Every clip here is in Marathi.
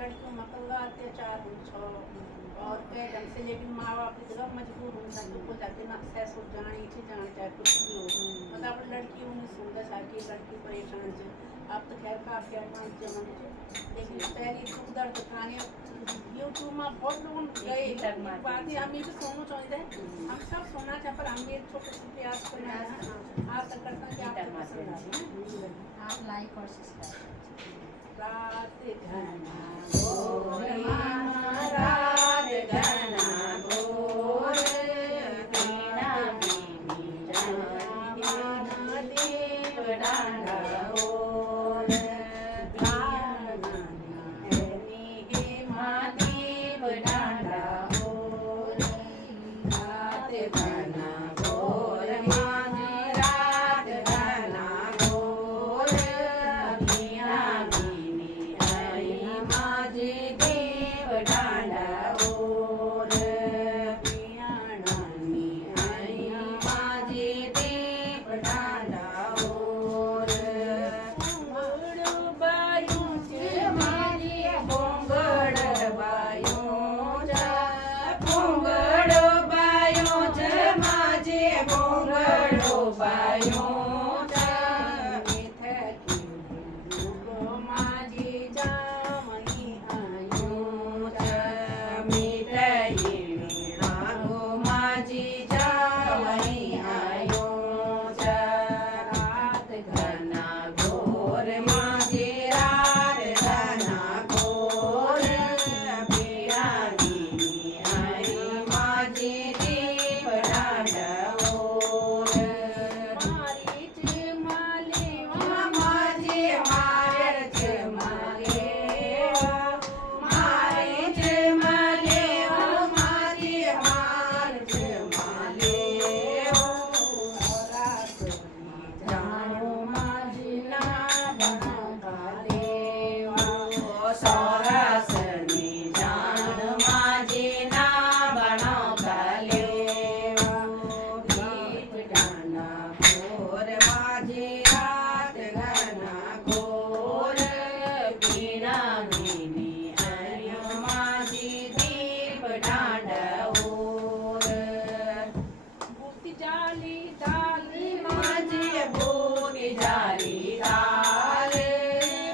लड़कियों में कल्ला अत्याचार हो और कई ढंग से, लेकिन माँ बाप इतना मजबूर होता है तो जाके ना सैस हो जाने इच्छे जाने चाहे कुछ भी हो, मतलब अपनी लड़की उन्हें सुंदर चाहे लड़की परेशान से। अब तो खैर काफी एडवांस जमाने से, लेकिन पहले दुख दर्द कहानियाँ यूट्यूब में बहुत लोग गए बातें हम ये भी सुनना चाहते हैं, हम सब सुनना चाहते पर हम ये छोटे से प्रयास करना है। आशा करता हूँ कि आपको पसंद आए। आप लाइक और सब्सक्राइब। रात घना घोर माना, रात घना घोर, वीणा बीनी जाना देव डांडा ओर, हे महादेव डांडा ओर। रात घना घोर माना, रात घना घोर, वीणा बीनी आई माझे देव डांडा ओर, वीणानी आई माझे देव डांडा ओर। घोंगड बायूंचे माझे घोंगड बायूंचा, घोंगड बायूंचे माझे घोंगड बायूंचा, मिथकी माझी जामणी आयूंचा, मिथई वीणा गो माझी जामणी आयूंचा। रात घना घोर माझे, रात घना घोर, वीणा बीनी आई माझे देव डांडा ओर। मारीचे माले माझे मारचे माले, मारीचे माले माझे मारचे माले, जाणू माझी नाम कालेवा, सौरासनी जाण माझे नाम कालेवा। देव डांडा घोर माझे, रात घना घोर, वीणा बीनी आई माझी देव डांडा ओर। भूती जाली दाली माझी, भूती जाली दाल,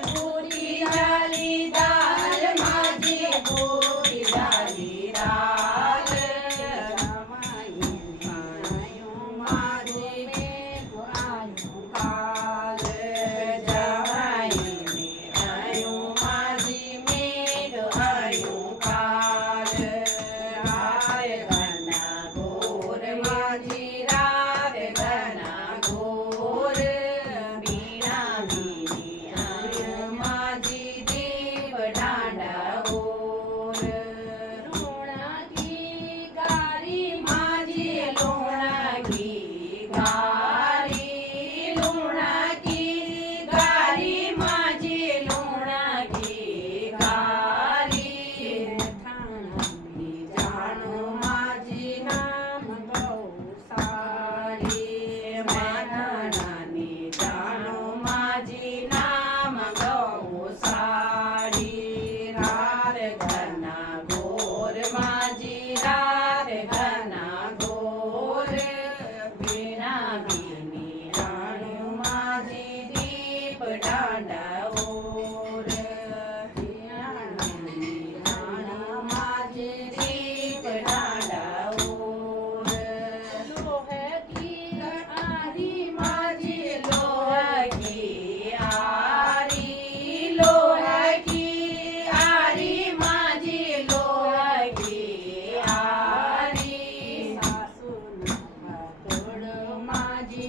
भूती जाली दाल माझी, भूती जाली दाल। रामायण आयो माझे मेघ आयो काल, रामायण आयो माझे मेघ आयो काल। रात घना घोर माझी, रात घना घोर, वीणा बीनी आई माझी देव डांडा ओर। लोणाची गारी माझी, लोणाची गारी, लोणाची गारी माझी, लोणाची गारी। ठाणानी जाणू माझी नाम गौसारी, ठाणानी जाणू माझी नाम गौसारी। रात घना घोर माझी, रात घना घोर, वीणा बीनी जाणू माझी देव डांडा ओर, वीणानी जाणू माझे देव डांडा ओर। लोह की आरी माझी, लोह की आरी, लोह की आरी माझी, लोह की आरी। सासून भातोड माझी